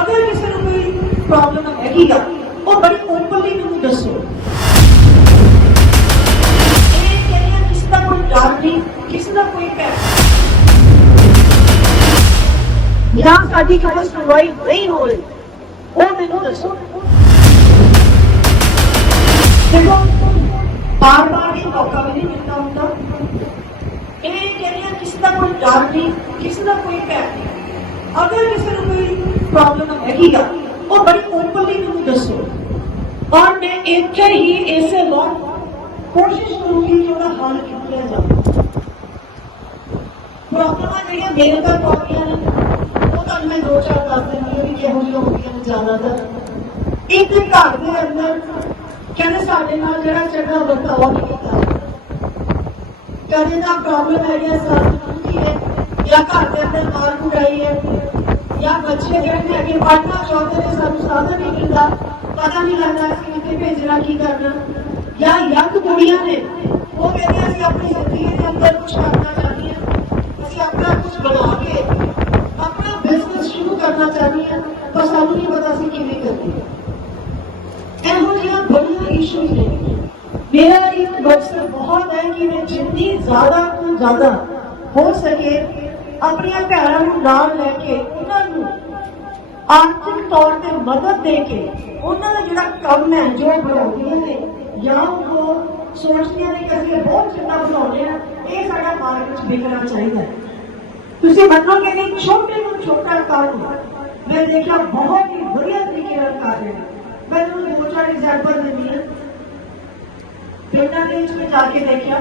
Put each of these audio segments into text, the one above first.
ਅਗਰ ਕਿਸੇ ਨੂੰ ਕੋਈ ਪ੍ਰੋਬਲਮ ਹੈਗੀ ਆ, ਉਹ ਬੜੀ ਓਪਨਲੀ ਮੈਨੂੰ ਦੱਸੋ। ਇਹ ਕਹਿੰਦੇ ਕਿਸੇ ਦਾ ਕੋਈ ਡਰ ਨਹੀਂ, ਕਿਸੇ ਦਾ ਕੋਈ ਭੈ ਜਾਂ ਸਾਡੀ ਕੋਈ ਸੁਣਵਾਈ ਨਹੀਂ ਹੋ ਰਹੀ ਉਹ ਮੈਨੂੰ ਦੱਸੋ। ਦੇਖੋ ਬਾਰ ਬਾਰ ਇਹ ਮੌਕਾ ਵੀ ਨਹੀਂ ਮਿਲਦਾ ਹੁੰਦਾ, ਇਹ ਕਹਿੰਦੇ ਆ, ਕਿਸੇ ਦਾ ਕੋਈ ਡਰ ਨਹੀਂ, ਕਿਸੇ ਦਾ ਕੋਈ ਭੈ ਨਹੀਂ। ਅਗਰ ਕਿਸੇ ਨੂੰ ਕੋਈ ਪ੍ਰੋਬਲਮ ਹੈਗੀ ਆ ਉਹ ਬੜੀ ਓਪਨਲੀ ਮੈਨੂੰ ਦੱਸੋ ਔਰ ਮੈਂ ਇੱਥੇ ਹੀ ਇਸੇ ਵਕਤ ਕੋਸ਼ਿਸ਼ ਕਰੂੰਗੀ ਕਿ ਉਹਦਾ ਹੱਲ ਕੀਤਾ ਜਾਵੇ ਪ੍ਰੋਬਲਮਾਂ ਜਿਹੜੀਆਂ ਮੇਰੇ ਤੱਕ ਆਉਂਦੀਆਂ ਨੇ ਉਹ ਤੁਹਾਨੂੰ ਮੈਂ ਦੋ ਚਾਰ ਦੱਸ ਦਿੰਦੀ ਹਾਂ ਵੀ ਕਿਹੋ ਜਿਹੀਆਂ ਹੁੰਦੀਆਂ ਨੇ ਜ਼ਿਆਦਾਤਰ ਇੱਕ ਘਰ ਦੇ ਅੰਦਰ ਕਹਿੰਦੇ ਸਾਡੇ ਨਾਲ ਜਿਹੜਾ ਚੰਗਾ ਵਰਤਾਓ ਨਹੀਂ ਕੀਤਾ ਕਦੇ ਦਾ ਪ੍ਰੋਬਲਮ ਹੈ ਜਾਂ ਸਾਨੂੰ ਕੀ ਹੈ ਜਾਂ ਘਰ ਦੇ ਅੰਦਰ ਮਾਰ ਕੁੜਾਈ ਹੈ ਜਾਂ ਬੱਚੇ ਜਿਹੜੇ ਹੈਗੇ ਪੜ੍ਹਨਾ ਚਾਹੁੰਦੇ ਨੇ ਸਾਨੂੰ ਸਾਧਨ ਨਹੀਂ ਮਿਲਦਾ ਪਤਾ ਨਹੀਂ ਲੱਗਦਾ ਕਿ ਕਿੱਥੇ ਭੇਜਣਾ ਕੀ ਕਰਨਾ ਜਾਂ ਯੰਗ ਕੁੜੀਆਂ ਨੇ ਉਹ ਕਹਿੰਦੇ ਅਸੀਂ ਆਪਣੀ ਜ਼ਿੰਦਗੀ ਦੇ ਅੰਦਰ ਕੁਝ ਕਰਨਾ ਚਾਹੁੰਦੇ ਹਾਂ ਅਸੀਂ ਆਪਣਾ ਕੁਝ ਬਣਾ ਕੇ ਆਪਣਾ ਬਿਜ਼ਨਸ ਸ਼ੁਰੂ ਕਰਨਾ ਚਾਹੁੰਦੇ ਹਾਂ ਪਰ ਸਾਨੂੰ ਨਹੀਂ ਪਤਾ ਅਸੀਂ ਕਿਵੇਂ ਕਰੀਏ ਇਹੋ ਜਿਹੀਆਂ ਬੜੀਆਂ ਇਸ਼ੂਜ਼ ਨੇ ਮੇਰਾ ਇੱਕ ਮਕਸਦ ਬਹੁਤ ਹੈ ਕਿ ਮੈਂ ਜਿੰਨੀ ਜ਼ਿਆਦਾ ਤੋਂ ਜ਼ਿਆਦਾ ਹੋ ਸਕੇ ਆਪਣੀਆਂ ਭੈਣਾਂ ਨੂੰ ਨਾਲ ਲੈ ਕੇ ਉਹਨਾਂ ਨੂੰ ਆਰਥਿਕ ਤੌਰ ਤੇ ਮਦਦ ਦੇ ਕੇ ਉਹਨਾਂ ਦਾ ਜਿਹੜਾ ਕੰਮ ਹੈ ਜੋ ਉਹ ਬਣਾਉਂਦੀਆਂ ਨੇ ਜਾਂ ਉਹ ਸੋਚਦੀਆਂ ਨੇ ਕਿ ਅਸੀਂ ਇਹ ਬਹੁਤ ਚੰਗਾ ਬਣਾਉਂਦੇ ਆ ਇਹ ਸਾਡਾ ਮਾਰਗ ਵਿੱਚ ਵਿਕਣਾ ਚਾਹੀਦਾ ਹੈ ਤੁਸੀਂ ਮੰਨੋਗੇ ਨਹੀਂ ਛੋਟੇ ਤੋਂ ਛੋਟਾ ਕੰਮ ਮੈਂ ਦੇਖਿਆ ਬਹੁਤ ਹੀ ਵਧੀਆ ਤਰੀਕੇ ਨਾਲ ਕਰ ਰਹੇ ਨੇ ਮੈਂ ਤੁਹਾਨੂੰ ਦੋ ਚਾਰ ਐਗਜ਼ਾਮਪਲ ਦਿੰਦੀ ਹਾਂ ਪਿੰਡਾਂ ਦੇ ਵਿੱਚ ਮੈਂ ਜਾ ਕੇ ਦੇਖਿਆ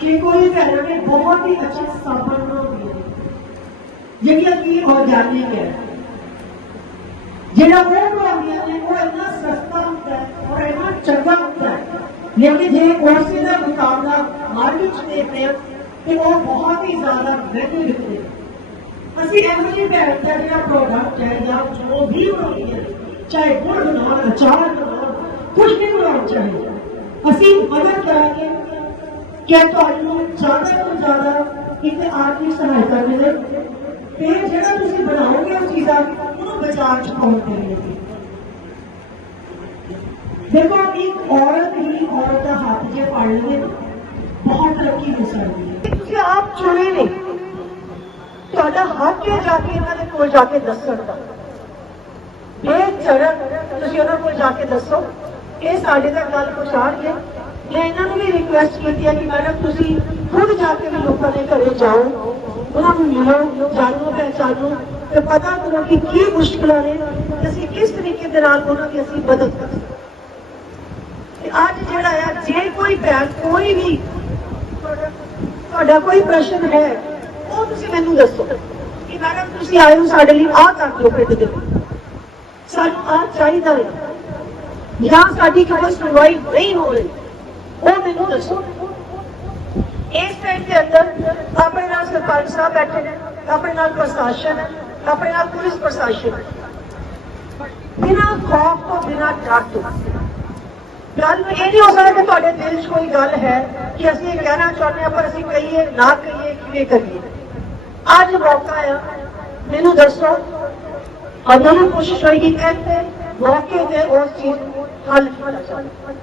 ਕਿ ਕੋਈ ਭੈਣਾਂ ਨੇ ਬਹੁਤ ਹੀ ਅੱਛੇ ਸਾਬਣ ਬਣਾਉਂਦੀਆਂ ਨੇ ਜਿਹੜੀਆਂ ਕਿ ਆਰਗੈਨਿਕ ਹੈ ਜਿਹੜਾ ਉਹ ਬਣਾਉਂਦੀਆਂ ਨੇ ਉਹ ਇੰਨਾ ਸਸਤਾ ਹੁੰਦਾ ਹੈ ਔਰ ਇੰਨਾ ਚੰਗਾ ਹੁੰਦਾ ਹੈ ਲੇਕਿਨ ਜੇ ਉਸੇ ਦਾ ਮੁਕਾਬਲਾ ਮਾਰਕੀਟ 'ਚ ਦੇਖਦੇ ਹਾਂ ਤੇ ਉਹ ਬਹੁਤ ਹੀ ਜ਼ਿਆਦਾ ਮਹਿੰਗੇ ਵਿਕਦੇ ਨੇ ਅਸੀਂ ਇਹੋ ਜਿਹੇ ਭੈਣ ਦਾ ਜਿਹੜਾ ਪ੍ਰੋਡਕਟ ਹੈ ਜਾਂ ਜੋ ਵੀ ਬਣਾਉਂਦੀਆਂ ਨੇ ਚਾਹੇ ਗੁੜ ਬਣਾਉਣ ਅਚਾਰ ਬਣਾਉਣ ਕੁਝ ਵੀ ਬਣਾਉਣ ਚਾਹੇ ਅਸੀਂ ਮਦਦ ਕਰਾਂਗੇ ਕਿ ਤੁਹਾਨੂੰ ਜ਼ਿਆਦਾ ਤੋਂ ਜ਼ਿਆਦਾ ਇੱਕ ਆਰਥਿਕ ਸਹਾਇਤਾ ਮਿਲੇ ਫਿਰ ਜਿਹੜਾ ਤੁਸੀਂ ਬਣਾਓਗੇ ਉਹ ਚੀਜ਼ਾਂ ਉਹਨੂੰ ਬਾਜ਼ਾਰ ਚ ਪਾਉਣ ਦੇ ਲਈ ਦੇਖੋ ਇੱਕ ਔਰਤ ਹੀ ਔਰਤ ਦਾ ਹੱਥ ਜੇ ਫੜ ਲਵੇ ਨਾ, ਬਹੁਤ ਤਰੱਕੀ ਹੋ ਸਕਦੀ ਹੈ ਤੁਸੀਂ ਆਪ ਚੁਣੇ ਨੇ ਤੁਹਾਡਾ ਹੱਕ ਹੈ ਜਾ ਕੇ ਇਹਨਾਂ ਦੇ ਕੋਲ ਜਾ ਕੇ ਦੱਸਣ ਦਾ ਬੇਝੜਕ ਤੁਸੀਂ ਉਹਨਾਂ ਕੋਲ ਜਾ ਕੇ ਦੱਸੋ ਇਹ ਸਾਡੇ ਤੱਕ ਗੱਲ ਪਹੁੰਚਾਣਗੇ ਮੈਂ ਇਹਨਾਂ ਨੂੰ ਵੀ ਰਿਕੁਐਸਟ ਕੀਤੀ ਹੈ ਕਿ ਮੈਡਮ ਤੁਸੀਂ ਖੁਦ ਜਾ ਕੇ ਵੀ ਲੋਕਾਂ ਦੇ ਘਰੇ ਜਾਓ। ਉਹਨਾਂ ਨੂੰ ਮਿਲੋ, ਜਾਣੋ ਪਹਿਚਾਨੋ ਤੇ ਪਤਾ ਕਰੋ ਕਿ ਕੀ ਮੁਸ਼ਕਲਾਂ ਨੇ ਤੇ ਅਸੀਂ ਕਿਸ ਤਰੀਕੇ ਦੇ ਨਾਲ ਉਹਨਾਂ ਦੀ ਅਸੀਂ ਮਦਦ ਕਰ ਸਕਦੇ ਤੇ ਅੱਜ ਜਿਹੜਾ ਹੈ ਜੇ ਕੋਈ ਭੈਣ ਕੋਈ ਵੀ ਤੁਹਾਡਾ- ਕੋਈ ਪ੍ਰਸ਼ਨ ਹੈ, ਉਹ ਤੁਸੀਂ ਮੈਨੂੰ ਦੱਸੋ ਕਿ ਮੈਡਮ ਤੁਸੀਂ ਆਏ ਹੋ ਸਾਡੇ ਲਈ ਆਹ ਕਰ ਦਿਓ ਪਿੰਡ ਦੇ ਸਾਨੂੰ ਆਹ ਚਾਹੀਦਾ ਹੈ। ਜਾਂ ਸਾਡੀ ਕੋਈ ਸੁਣਵਾਈ ਨਹੀਂ ਹੋ ਰਹੀ। ਉਹ ਮੈਨੂੰ ਦੱਸੋ ਇਸ ਟਾਈਮ ਦੇ ਅੰਦਰ ਆਪਣੇ ਨਾਲ ਸਰਪੰਚ ਸਾਹਿਬ ਬੈਠੇ ਨੇ ਆਪਣੇ ਨਾਲ ਪ੍ਰਸ਼ਾਸਨ ਹੈ ਆਪਣੇ ਨਾਲ ਪੁਲਿਸ ਪ੍ਰਸ਼ਾਸਨ ਹੈ ਬਿਨਾਂ ਖੌਫ ਤੋਂ ਬਿਨਾਂ ਡਰ ਤੋਂ ਗੱਲ ਇਹ ਨਹੀਂ ਹੋ ਸਕਦਾ ਕਿ ਤੁਹਾਡੇ ਦਿਲ 'ਚ ਕੋਈ ਗੱਲ ਹੈ ਕਿ ਅਸੀਂ ਇਹ ਕਹਿਣਾ ਚਾਹੁੰਦੇ ਹਾਂ ਪਰ ਅਸੀਂ ਕਹੀਏ ਨਾ ਕਹੀਏ ਕਿਵੇਂ ਕਰੀਏ ਅੱਜ ਮੌਕਾ ਆ ਮੈਨੂੰ ਦੱਸੋ ਉਹਨਾਂ ਨੂੰ ਕੋਸ਼ਿਸ਼ ਹੋਏਗੀ ਕਿ ਇੱਥੇ ਮੌਕੇ ਤੇ ਉਸ ਚੀਜ਼ ਨੂੰ ਹੱਲ ਕੀਤਾ ਜਾਵੇ